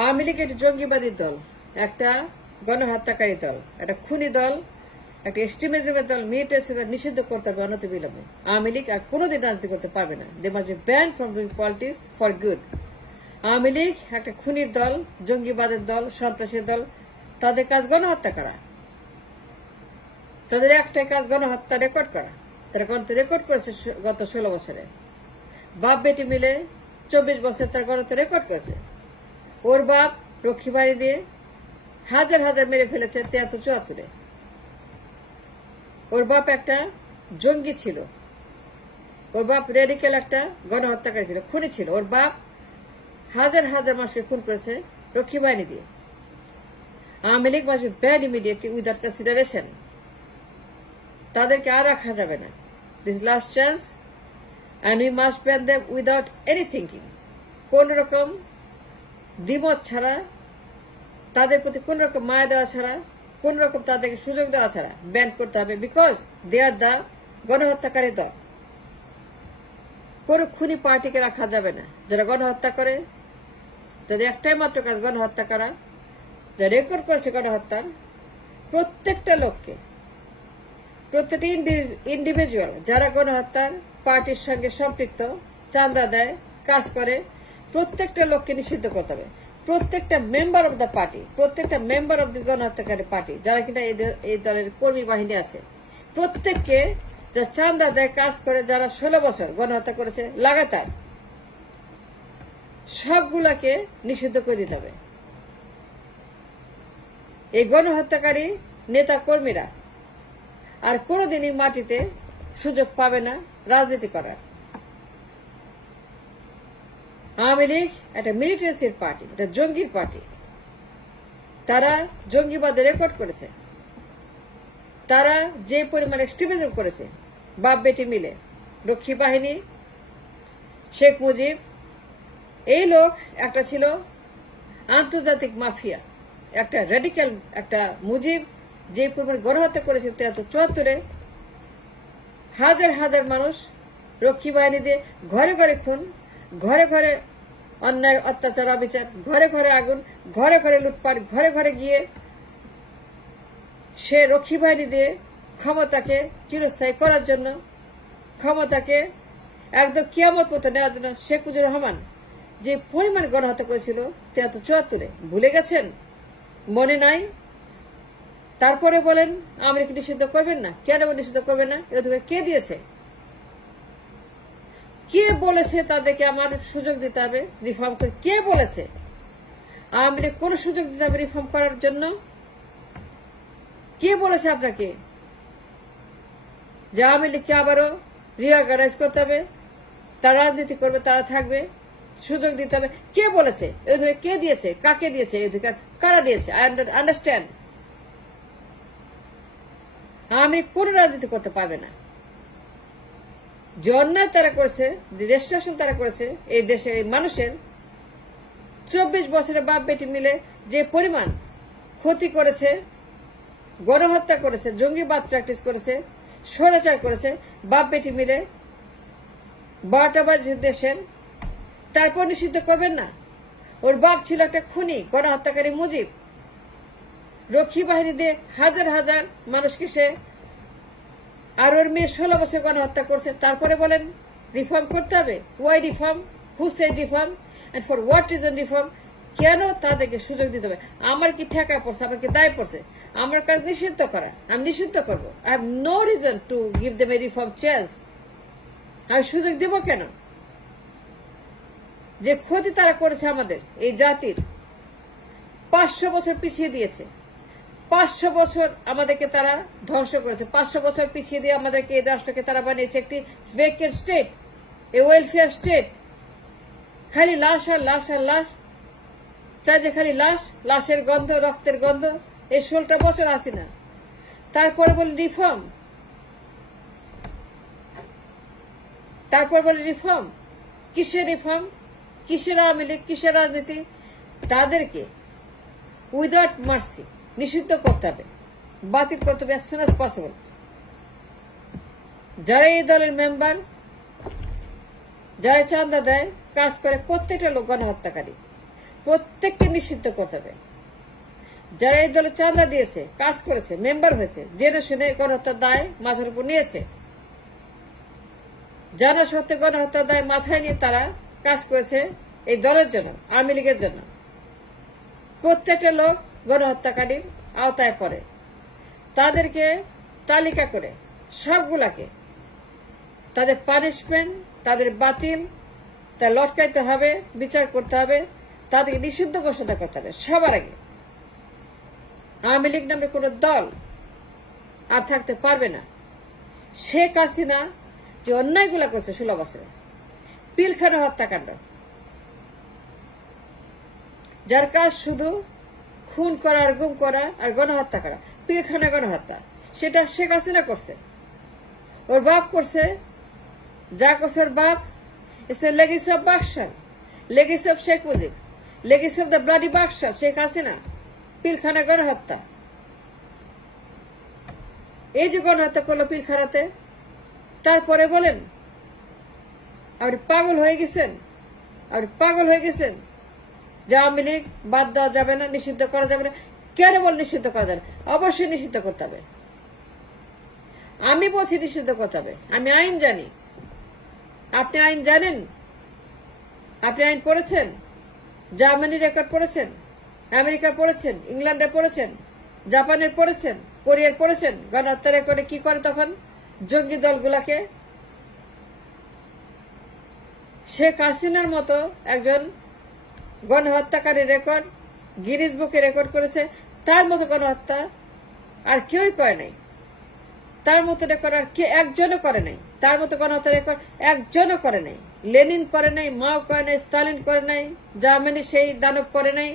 আওয়ামী লীগ একটি জঙ্গিবাদী দল, একটা গণহত্যাকারী দল, একটা খুনি দল, একটা এক্সট্রিমিজমের দল, মিলিটেন্সি দল নিষিদ্ধ করতে হবে অনতিবিলম্বে। আওয়ামী লীগ আর কোনোদিন রাজনীতি করতে পারবে না। They must be banned from doing politics for good. Awami League একটা খুনির দল, জঙ্গিবাদের দল, সন্ত্রাসের দল। তাদের কাজ গণহত্যা করা, তাদের একটাই কাজ গণহত্যা রেকর্ড করা। তারা রেকর্ড করেছে গত 16 বছরে। বাপ বেটি মিলে 24 বছর তার গণহত্যা রেকর্ড করেছে। ওর বাপ রক্ষী বাড়ি দিয়ে হাজার হাজার মেরে ফেলেছে 73-74-এ। ওর বাপ একটা জঙ্গি ছিল, ওর বাপ রেডিক্যাল একটা গণহত্যাকারী ছিল, খুনি ছিল। ওর বাপ হাজার হাজার মানুষকে খুন করেছে রক্ষী বাহিনী দিয়ে। Awami League must be banned immediately without consideration. তাদেরকে আর রাখা যাবে না। This last chance and we must ban them without any thinking. কোন রকম দ্বিমত ছাড়া, তাদের প্রতি কোন রকম মায়া দেওয়া ছাড়া, কোন রকম তাদেরকে সুযোগ দেওয়া ছাড়া ব্যান করতে হবে। বিকজ দে আর দ্য গণহত্যাকারী দল। কোন খুনি পার্টিকে রাখা যাবে না। যারা গণহত্যা করে তাদের একটাই মাত্র কাজ গণহত্যা করা। যারা রেকর্ড করেছে গণহত্যার প্রত্যেকটা লোককে, প্রত্যেকটা ইন্ডিভিজুয়াল যারা গণহত্যার পার্টির সঙ্গে সম্পৃক্ত, চাঁদা দেয়, কাজ করে, প্রত্যেকটা লোককে নিষিদ্ধ করতে হবে। প্রত্যেকটা মেম্বার অব দ্য পার্টি, প্রত্যেকটা মেম্বার অব দি গণহত্যাকারী পার্টি যারা কিনা এই দলের কর্মী বাহিনী আছে, প্রত্যেককে যা চাঁদা দেয়, কাজ করে, যারা 16 বছর গণহত্যা করেছে লাগাতার, সবগুলাকে নিষিদ্ধ করে দিতে হবে। এই গণহত্যাকারী নেতা কর্মীরা আর কোনোদিনই মাটিতে সুযোগ পাবে না রাজনীতি করার। আওয়ামী লীগ একটা মিলিটেন্সির পার্টি, একটা জঙ্গির পার্টি। তারা জঙ্গিবাদে রেকর্ড করেছে। তারা যে পরিমাণ এক্সট্রিমিজম করেছে, বাপ বেটি মিলে, রক্ষী বাহিনী, শেখ মুজিব, এই লোক একটা ছিল আন্তর্জাতিক মাফিয়া, একটা রেডিক্যাল একটা মুজিব, যে পরিমাণ গণহত্যা করেছে 73-74-এ। হাজার হাজার মানুষ রক্ষী বাহিনী দিয়ে ঘরে ঘরে খুন, ঘরে ঘরে অন্যায় অত্যাচার অবিচার, ঘরে ঘরে আগুন, ঘরে ঘরে লুটপাট, ঘরে ঘরে গিয়ে সে রক্ষী বাহিনী দিয়ে ক্ষমতাকে চিরস্থায়ী করার জন্য, ক্ষমতাকে একদম কিয়ামত মতো নেওয়ার জন্য শেখ মুজিবুর রহমান যে পরিমাণ গণহত্যা করেছিল 73-74-এ, ভুলে গেছেন? মনে নাই? তারপরে বলেন আমেরিকা নিষিদ্ধ করবেন না। কেন নিষিদ্ধ করবেন না? এ অধিকার কে দিয়েছে? কে বলেছে তাদেরকে আমার সুযোগ দিতে হবে রিফর্ম করে? কে বলেছে আওয়ামী লীগ কোন সুযোগ দিতে হবে রিফর্ম করার জন্য? কে বলেছে আপনাকে যে আওয়ামী লীগকে আবারও রিঅর্গানাইজ করতে হবে, তারা রাজনীতি করবে, তারা থাকবে, সুযোগ দিতে হবে? কে বলেছে? এই অধিকার কে দিয়েছে? কাকে দিয়েছে? এই অধিকার কারা দিয়েছে? I understand. আওয়ামী লীগ কোন রাজনীতি করতে পারবে না। যে অন্যায় তারা করেছে, যে রেস্ট্রিকশন তারা করেছে এই দেশের এই মানুষের, 24 বছরের বাপ বেটি মিলে যে পরিমাণ ক্ষতি করেছে, গণহত্যা করেছে, জঙ্গিবাদ প্র্যাকটিস করেছে, স্বৈরাচার করেছে, বাপ বেটি মিলে 12টা বাজে দেশের, তারপর নিষিদ্ধ করবেন না? ওর বাপ ছিল একটা খুনি, গণহত্যাকারী মুজিব, রক্ষী বাহিনী দিয়ে হাজার হাজার মানুষকে সে, আর ওর মেয়ে 16 বছর গণহত্যা করছে। তারপরে বলেন রিফর্ম করতে হবে। Why reform? Who said reform and for what reason reform? কেন তাদেরকে সুযোগ দিতে হবে? আমার কি ঠেকা পড়ছে? আমার কি দায় পড়ছে? আমার কাজ নিষিদ্ধ করা, আমি নিষিদ্ধ করবো। I have no reason to give them a reform chance. আমি সুযোগ দেব কেন? যে ক্ষতি তারা করেছে আমাদের এই জাতির, 500 বছর পিছিয়ে দিয়েছে, 500 বছর আমাদেরকে তারা ধ্বংস করেছে, 500 বছর পিছিয়ে দিয়ে আমাদেরকে এই রাষ্ট্রকে তারা বানিয়েছে একটি ভেকেন্ট স্টেট, এ ওয়েলফেয়ার স্টেট। খালি লাশ আর লাশ আর লাশ, চাইতে খালি লাশ, লাশের গন্ধ, রক্তের গন্ধ। এই 16টা বছর আসি না। তারপরে বলে রিফর্ম, তারপর বলে রিফর্ম। কিসের রিফর্ম? কিসের আওয়ামী লীগ? কিসের রাজনীতি? তাদেরকে উইদাউট মার্সি নিষিদ্ধ করতে হবে, বাতিল করতে হবে as soon as possible। যারা এই দলের মেম্বার, যারা চাঁদা দেয়, কাজ করে, প্রত্যেকটা লোক গণহত্যাকারী, প্রত্যেককে নিষিদ্ধ করতে হবে। যারা এই দলে চাঁদা দিয়েছে, কাজ করেছে, মেম্বার হয়েছে, জেনে শুনে গণহত্যার দায় মাথার উপর নিয়েছে, জানা সত্ত্বে গণহত্যার দায় মাথায় নিয়ে তারা কাজ করেছে এই দলের জন্য, আওয়ামী লীগের জন্য, প্রত্যেকটা লোক গণহত্যাকারীর আওতায় পড়ে। তাদেরকে তালিকা করে সবগুলাকে তাদের পানিশমেন্ট, তাদের বাতিল, তা লটকাইতে হবে, বিচার করতে হবে, তাদেরকে নিষিদ্ধ ঘোষণা করতে হবে। সবার আগে আওয়ামী লীগ নামে কোন দল আর থাকতে পারবে না। শেখ হাসিনা যে অন্যায়গুলা করছে 16 বছরে, পিলখানা হত্যাকাণ্ড, যার কাজ শুধু খুন করা আর গুম করা আর গণহত্যা করা, পিলখানা গণহত্যা, সেটা শেখ হাসিনা করছে, ওর বাপ করছে। যা করছে ওর বাপ, it's a legacy of Baksal, legacy of Sheikh Mujib, legacy of the bloody Baksal, Sheikh Hasina, Pilkhana গণহত্যা। এই যে গণহত্যা করলো পিলখানাতে, তারপরে বলেন আপনি পাগল হয়ে গেছেন, আপনি পাগল হয়ে গেছেন যে আওয়ামী লীগ বাদ দেওয়া যাবে না, নিষিদ্ধ করা যাবে না। কেন বল নিষিদ্ধ করা যাবে? অবশ্যই নিষিদ্ধ করতে হবে। আমি বলছি নিষিদ্ধ করতে হবে। আমি আইন জানি, আপনি আইন জানেন, আপনি আইন পড়েছেন, জার্মানি রেকর্ড পড়েছেন, আমেরিকা পড়েছেন, ইংল্যান্ডে পড়েছেন, জাপানের পড়েছেন, কোরিয়ার পড়েছেন। গণহত্যা রেকর্ডে কি করে তখন জঙ্গি দলগুলাকে? শেখ হাসিনার মতো একজন গণহত্যাকারী রেকর্ড গিনিস বুকে রেকর্ড করেছে, তার মতো গণহত্যা আর কেউই করে নাই। তার মতো রেকর্ড আর কে একজনও করে নাই। তার মতো গণহত্যা রেকর্ড একজনও করে নাই। লেনিন করে নাই, মাও করে নাই, স্টালিন করে নাই, জার্মানি সেই দানব করে নাই,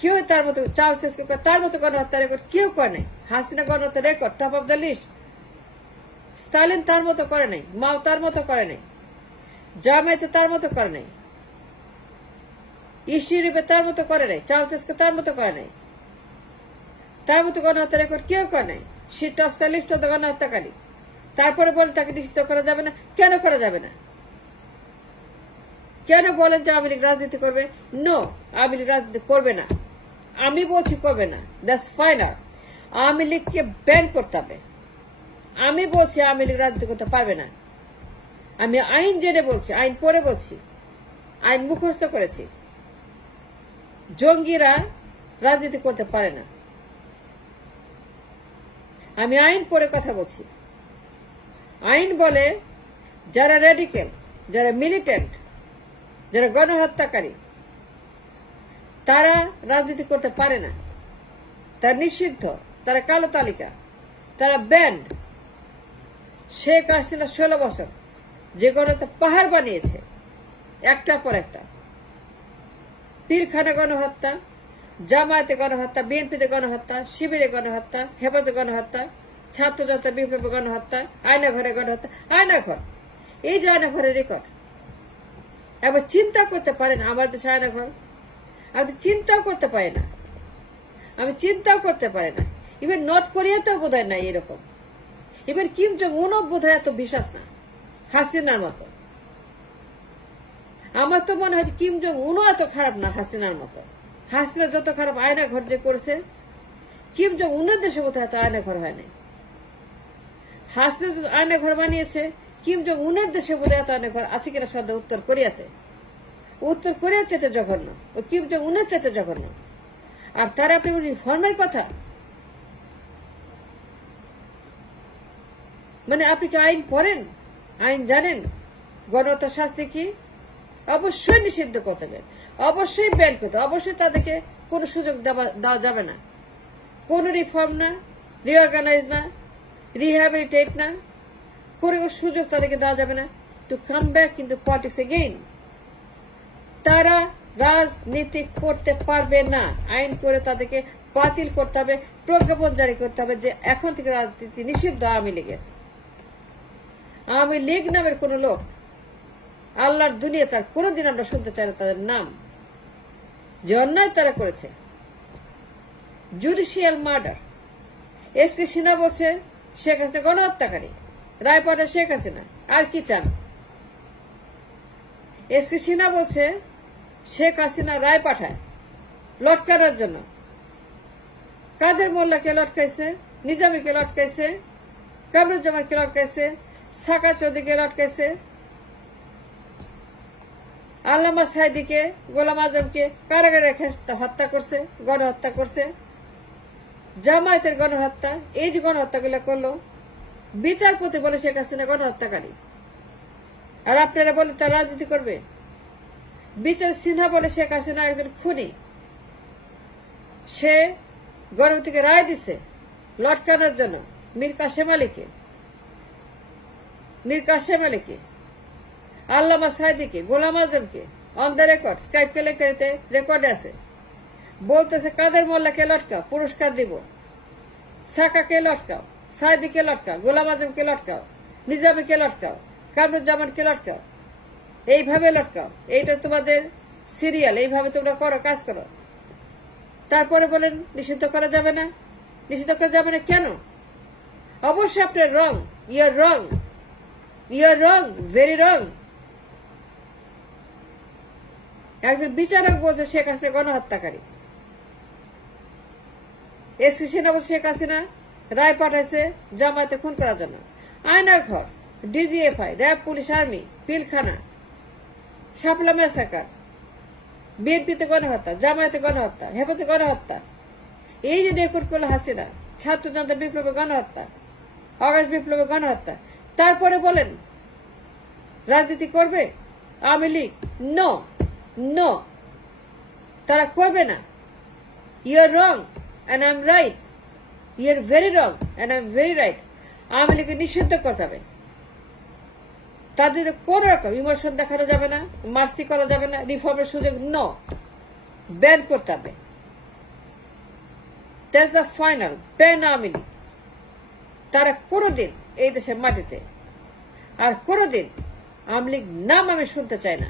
কেউ তার মতো, চার্লসকে তার মতো গণহত্যা রেকর্ড কেউ করে নাই। হাসিনা গণহত্যা record top of the list. Stalin তার মতো করে নাই, মাও তার মতো করে নাই, জার্মানিতে তার মতো করে নাই, ইস্ট ইউরোপে তার মতো করে নাই, চার্লসকে তার মতো করে নাই, তার মতো গণহত্যা রেকর্ড কেউ করে নাই। সে top the list of the গণহত্যাকারী। তারপরে বলেন তাকে নিষিদ্ধ করা যাবে না। কেন করা যাবে না? কেন বলেন যে আওয়ামী লীগ রাজনীতি করবে? নো, আওয়ামী লীগ রাজনীতি করবে না। আমি বলছি করবে না, দ্যাটস ফাইনাল। আওয়ামী লীগকে ব্যান করতে হবে। আমি বলছি আওয়ামী লীগ রাজনীতি করতে পারবে না। আমি আইন জেনে বলছি, আইন পড়ে বলছি, আইন মুখস্থ করেছি। জঙ্গিরা রাজনীতি করতে পারে না। আমি আইন পড়ে কথা বলছি। আইন বলে যারা রেডিক্যাল, যারা মিলিটেন্ট, যারা গণহত্যাকারী, তারা রাজনীতি করতে পারে না, তারা নিষিদ্ধ, তারা কালো তালিকা, তারা ব্যান্ড। শেখ হাসিনা 16 বছর যে গণহত্যা পাহাড় বানিয়েছে, একটার পর একটা, পীরখানা গণহত্যা, জামায়াতে গণহত্যা, বিএনপিতে গণহত্যা, শিবিরে গণহত্যা, হেফাজতে গণহত্যা, ছাত্র জনতা বিপ্লবে গণহত্যা, আয়নাঘরে গণহত্যা, আয়নাঘর, এই যে আয়নাঘরের রেকর্ড। এবার চিন্তা করতে পারেন আমার দেশে আয়নাঘর? আমি চিন্তাও করতে পারি না, আমি চিন্তাও করতে পারি না। ইভেন নর্থ কোরিয়াতেও বোধ হয় নাই এরকম। ইভেন কিম জং উনও বোধ হয় এত বিশ্বাস না হাসিনার মতো। আমার তো মনে হয় কিম জং উনও এত খারাপ না হাসিনার মতো। হাসিনা যত খারাপ আয়নাঘর যে করেছে, কিম জং উনের দেশে বোধ হয় এত আয়নাঘর হয় নাই। হাসিনা আয়নাঘর বানিয়েছে, কিম জং উনের দেশে বোধ হয় এত আয়নাঘর আছে কিনা সন্দেহ। উত্তর কোরিয়াতে, উত্তর কোরিয়ার চাইতে জঘন্য, ও কিম জং উনের চাইতে জঘন্য। আর তারা আপনি রিফর্মের কথা, মানে আপনি কি আইন পড়েন? আইন জানেন? গণহত্যার শাস্তি কি? অবশ্যই নিষিদ্ধ করতে হবে, অবশ্যই ব্যান করতে, অবশ্যই তাদেরকে কোনো সুযোগ দেওয়া যাবে না। কোন রিফর্ম না, রিঅর্গানাইজ না, রিহ্যাবিলিটেট না, কোনো সুযোগ তাদেরকে দেওয়া যাবে না to come back into politics again. তারা রাজনীতি করতে পারবে না। আইন করে তাদেরকে বাতিল করতে হবে, প্রজ্ঞাপন জারি করতে হবে যে এখন থেকে রাজনীতি নিষিদ্ধ আওয়ামী লীগের। আওয়ামী লীগ নামের কোন লোক আল্লাহর দুনিয়া তার কোনদিন আমরা শুনতে চাই না তাদের নাম। যে অন্যায় তারা করেছে, জুডিশিয়াল মার্ডার। এসকে সিনহা বলছে শেখ হাসিনা গণহত্যাকারী, রায় পাঠা শেখ হাসিনা। আর কি চান? এসকে সিনহা বলছে শেখ হাসিনা রায় পাঠায় লটকানোর জন্য। কাদের মোল্লাকে লটকাইছে, নিজামীকে লটকাইছে, কামরুজ্জামানকে লটকাইছে, সাকা চৌধুরীকে লটকাইছে, আল্লামা সাইদিকে, গোলাম আজমকে কারাগারে রেখে হত্যা করছে, গণহত্যা করছে। জামায়াতের গণহত্যা, এই যে গণহত্যাগুলো করলো, বিচারপতি বলে শেখ হাসিনা গণহত্যাকারী, আর আপনারা বলে তার রাজনীতি করবে। বিচার সিনহা বলে শেখ হাসিনা একজন খুনি, সে গণপতিকে রায় দিছে লটকানোর জন্য মীর কাসেম আলীকে, আল্লামা সাইদিকে, গোলাম আজমকে অন দ্য রেকর্ড, স্কাইপ কেলেঙ্কারিতে রেকর্ডে আছে, বলতেছে কাদের মোল্লাকে লটকাও, পুরস্কার দিব, সাকাকে লটকাও, সাইদিকে লটকাও, গোলাম আজমকে লটকাও, নিজামীকে লটকাও, কামরুজ্জামানকে লটকাও, এইভাবে লটকাও, এইটা তোমাদের সিরিয়াল, এইভাবে তোমরা করো, কাজ করো। তারপরে বলেন নিষিদ্ধ করা যাবে না। নিষিদ্ধ করা যাবে না কেন? অবশ্যই আপনার রং, ইউর রং, ভেরি রং। একজন বিচারক বলছে শেখ হাসিনা গণহত্যাকারী, এসপি সিনহা বলছে শেখ হাসিনা রায় পাঠাইছে জামায়াতে খুন করার জন্য। আয়নার ঘর, DGFI, RAB, police, army, Pilkhana, Shapla massacre, বিএনপিতে গণহত্যা, জামায়াতে গণহত্যা, হেফাজতে গণহত্যা, এই যে রেকর্ড করলো হাসিনা, ছাত্র জনতা বিপ্লবের গণহত্যা, অগাস্ট বিপ্লবের গণহত্যা, তারপরে বলেন রাজনীতি করবে আওয়ামী লীগ? নো, তারা করবে না। Your wrong and I am right, your very wrong and I am very right. Awami লীগকে নিষিদ্ধ করতে হবে, তাদের কোন রকম ইমোশন দেখানো যাবে না, মার্সি করা যাবে না, রিফর্মের সুযোগ ব্যান করতে হবে। That's the final ban Awami League. তারা কোনদিন এই দেশের মাটিতে আর কোনদিন আওয়ামী লীগ নাম আমি শুনতে চাই না।